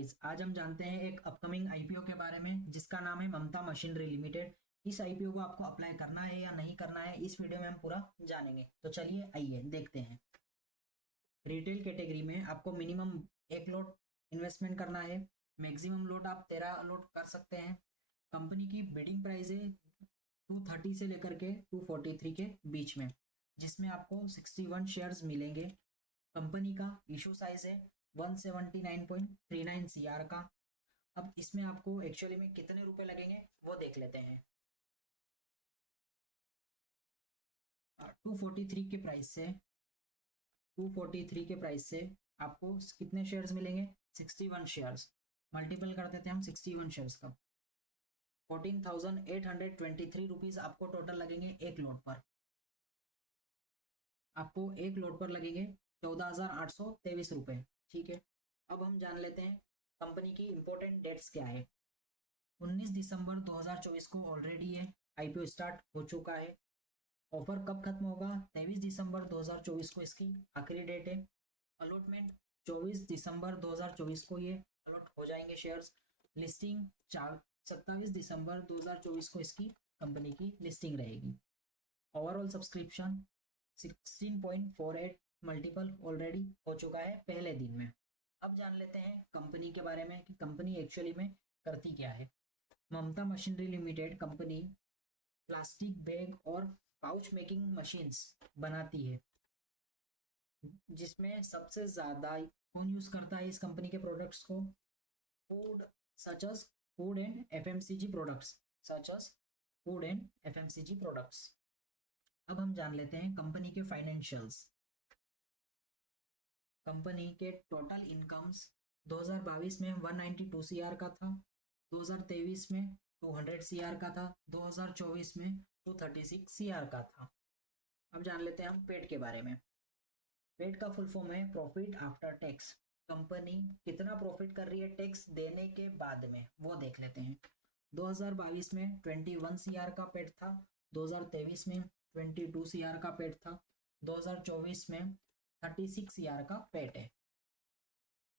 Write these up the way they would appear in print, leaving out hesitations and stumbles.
Guys, आज हम जानते हैं एक अपकमिंग आईपीओ के बारे में जिसका नाम है ममता मशीनरी लिमिटेड। इस आईपीओ को आपको अप्लाई करना है या नहीं करना है, इस वीडियो में हम पूरा जानेंगे। तो चलिए आइए देखते हैं। रिटेल कैटेगरी में आपको मिनिमम 1 लोट इन्वेस्टमेंट करना है। मैक्सिमम लोट आप 13 लोट कर सकते हैं। कंपनी की बिडिंग प्राइस है 230 से लेकर के 243 के बीच में, जिसमें आपको 61 शेयर्स मिलेंगे। कंपनी का इशू साइज है 179.39 सीआर का। अब इसमें आपको एक्चुअली में कितने रुपए लगेंगे वो देख लेते हैं। 243 के प्राइस से 243 के प्राइस से आपको कितने शेयर्स मिलेंगे? 61 शेयर्स। मल्टीपल कर देते हैं हम 61 शेयर्स का। 14,823 रुपीज आपको टोटल लगेंगे एक लोट पर। आपको एक लोट पर लगेंगे 14,823 रुपए। ठीक है, अब हम जान लेते हैं कंपनी की इंपॉर्टेंट डेट्स क्या है। 19 दिसंबर 2024 को ऑलरेडी है आईपीओ स्टार्ट हो चुका है। ऑफर कब खत्म होगा? 23 दिसंबर 2024 को इसकी आखिरी डेट है। अलॉटमेंट 24 दिसंबर 2024 को ये अलॉट हो जाएंगे शेयर्स। लिस्टिंग 27 दिसंबर 2024 को इसकी कंपनी की लिस्टिंग रहेगी। ओवरऑल सब्सक्रिप्शन 16.48 मल्टीपल ऑलरेडी हो चुका है पहले दिन में। अब जान लेते हैं कंपनी के बारे में कि कंपनी एक्चुअली में करती क्या है। Mamta machinery limited company plastic bag और पाउच मेकिंग मशीन्स बनाती है, जिसमें सबसे ज़्यादा कौन यूज़ करता है इस कंपनी के प्रोडक्ट्स को? Food such as food and FMCG products such as food and FMCG products. अब हम जान लेते हैं कंपनी के फाइनेंशियल्स। कंपनी के टोटल इनकम्स 2022 में 192 सीआर का था, 2023 में 200 सीआर का था, 2024 में 236 सीआर का था। अब जान लेते हैं हम पेट के बारे में। पेट का फुल फॉर्म है प्रॉफिट आफ्टर टैक्स। कंपनी कितना प्रॉफिट कर रही है टैक्स देने के बाद में, वो देख लेते हैं। 2022 में 21 सीआर का पेट था, 2023 में 22 सीआर का पेट था, 2024 में 36 सीआर का पेट है।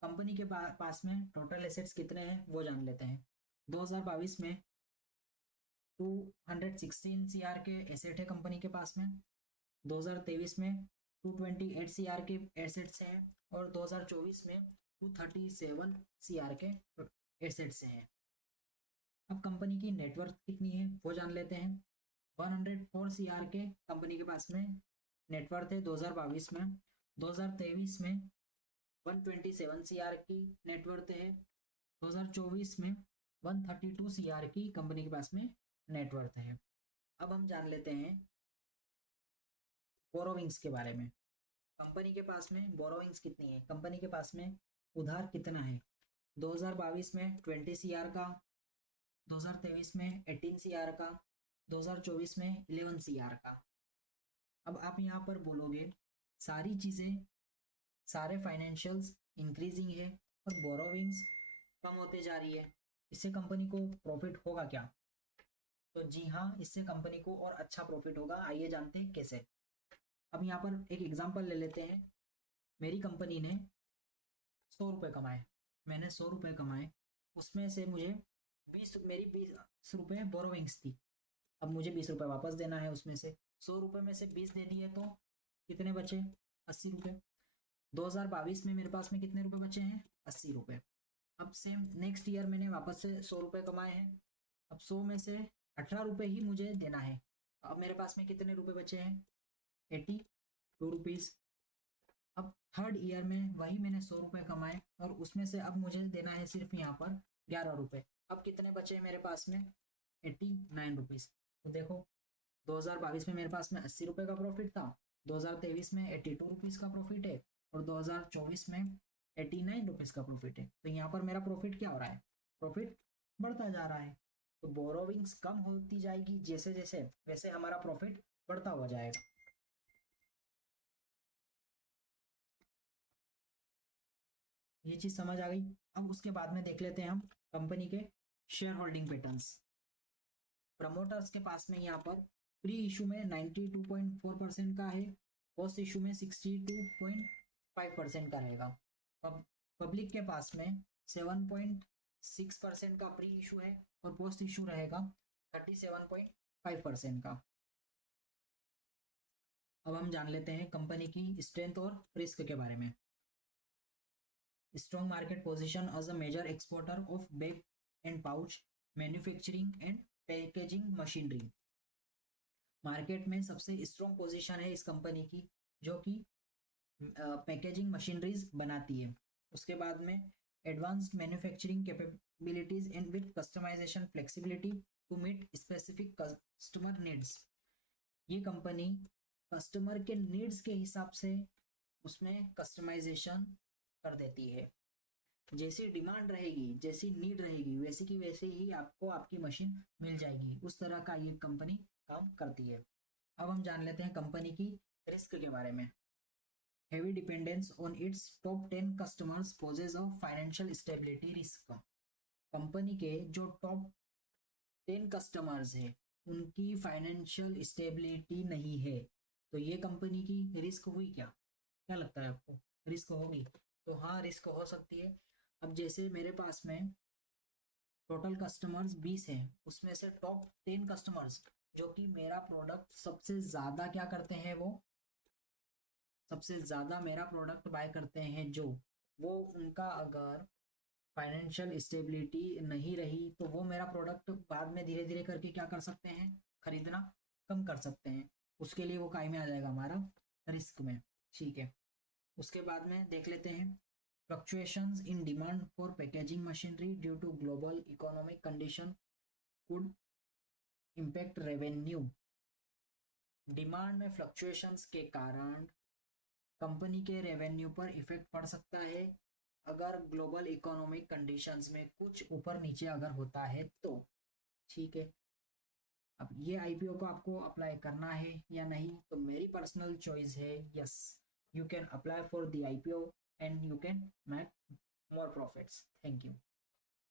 कंपनी के पास में टोटल एसेट्स कितने हैं वो जान लेते हैं। 2022 में 216 सीआर के एसेट है कंपनी के पास में, 2023 में 228 सीआर के एसेट्स हैं और 2024 में 237 सीआर के एसेट्स हैं। अब कंपनी की नेटवर्थ कितनी है वो जान लेते हैं। 104 सीआर के कंपनी के पास में नेटवर्थ है 2022 में। 2023 में 127 सीआर की नेटवर्थ है। 2024 में 132 सीआर की कंपनी के पास में नेटवर्थ है। अब हम जान लेते हैं बोरोविंग्स के बारे में। कंपनी के पास में बोरोविंग्स कितनी है, कंपनी के पास में उधार कितना है। 2022 में 20 सीआर का, 2023 में 18 सीआर का, 2024 में 11 सीआर का। अब आप यहाँ पर बोलोगे सारी चीज़ें, सारे फाइनेंशियल्स इंक्रीजिंग है और बोरोविंग्स कम होते जा रही है, इससे कंपनी को प्रॉफिट होगा क्या? तो जी हाँ, इससे कंपनी को और अच्छा प्रॉफिट होगा। आइए जानते हैं कैसे। अब यहाँ पर एक एग्जांपल ले लेते हैं। मेरी कंपनी ने 100 रुपये कमाए, मैंने 100 रुपये कमाए, उसमें से मुझे 20 रुपये बोरोविंग्स थी। अब मुझे 20 रुपये वापस देना है, उसमें से 100 रुपये में से 20 दे दिए तो कितने बचे? 80 रुपये। 2022 में मेरे पास में कितने रुपए बचे हैं? 80 रुपये। अब सेम नेक्स्ट ईयर मैंने वापस से 100 रुपये कमाए हैं। अब 100 में से 18 रुपये ही मुझे देना है। अब मेरे पास में कितने रुपए बचे हैं? 82 रुपीज़। अब थर्ड ईयर में वही मैंने 100 रुपये कमाए और उसमें से अब मुझे देना है सिर्फ यहाँ पर 11 रुपये। अब कितने बचे हैं मेरे पास में? 89 रुपीज़। तो देखो 2022 में मेरे पास में 80 रुपये का प्रॉफिट था, 2023 में 82 रुपीज़ का प्रॉफिट है और 2024 में 89 रुपीज़ का प्रॉफिट है। तो यहाँ पर मेरा प्रॉफिट क्या हो रहा है? प्रॉफिट बढ़ता जा रहा है। तो बोरोविंग्स कम होती जाएगी जैसे जैसे, वैसे हमारा प्रॉफिट बढ़ता हुआ जाएगा। ये चीज समझ आ गई। अब उसके बाद में देख लेते हैं हम कंपनी के शेयर होल्डिंग पैटर्न्स। प्रमोटर्स के पास में यहाँ पर प्री इशू में 92.4% का है, पोस्ट इशू में 62.5% का रहेगा। पब्लिक के पास में 7.6% का प्री इशू है और पोस्ट इशू रहेगा 37.5% का। अब हम जान लेते हैं कंपनी की स्ट्रेंथ और रिस्क के बारे में। Strong market position as a major exporter of bag and pouch manufacturing and packaging machinery. Market में सबसे स्ट्रॉन्ग पोजीशन है इस कंपनी की, जो कि पैकेजिंग मशीनरीज बनाती है। उसके बाद में advanced manufacturing capabilities and with customization flexibility to meet specific customer needs. ये कंपनी कस्टमर के नीड्स के हिसाब से उसमें कस्टमाइजेशन कर देती है। जैसी डिमांड रहेगी, जैसी नीड रहेगी, वैसे की वैसे ही आपको आपकी मशीन मिल जाएगी। उस तरह का ये कंपनी काम करती है। अब हम जान लेते हैं कंपनी की रिस्क के बारे में। Heavy dependence on its top 10 customers poses of financial stability risk. Company के जो टॉप 10 कस्टमर्स हैं उनकी फाइनेंशियल स्टेबिलिटी नहीं है, तो ये कंपनी की रिस्क हुई क्या? क्या लगता है आपको, रिस्क होगी? तो हाँ, रिस्क हो सकती है। अब जैसे मेरे पास में टोटल कस्टमर्स 20 हैं, उसमें से टॉप 10 कस्टमर्स जो कि मेरा प्रोडक्ट सबसे ज़्यादा क्या करते हैं, वो सबसे ज़्यादा मेरा प्रोडक्ट बाय करते हैं, जो वो उनका अगर फाइनेंशियल स्टेबिलिटी नहीं रही तो वो मेरा प्रोडक्ट बाद में धीरे धीरे करके क्या कर सकते हैं, खरीदना कम कर सकते हैं। उसके लिए वो काय में आ जाएगा हमारा रिस्क में। ठीक है, उसके बाद में देख लेते हैं fluctuations in demand for packaging machinery due to global economic condition could impact revenue. Demand में फ्लक्चुएशंस के कारण कंपनी के रेवेन्यू पर इफेक्ट पड़ सकता है अगर ग्लोबल इकोनॉमिक कंडीशंस में कुछ ऊपर नीचे अगर होता है तो। ठीक है, अब ये आईपीओ को आपको अप्लाई करना है या नहीं, तो मेरी पर्सनल चॉइस है yes, you can apply for the IPO and you can make more profits. Thank you.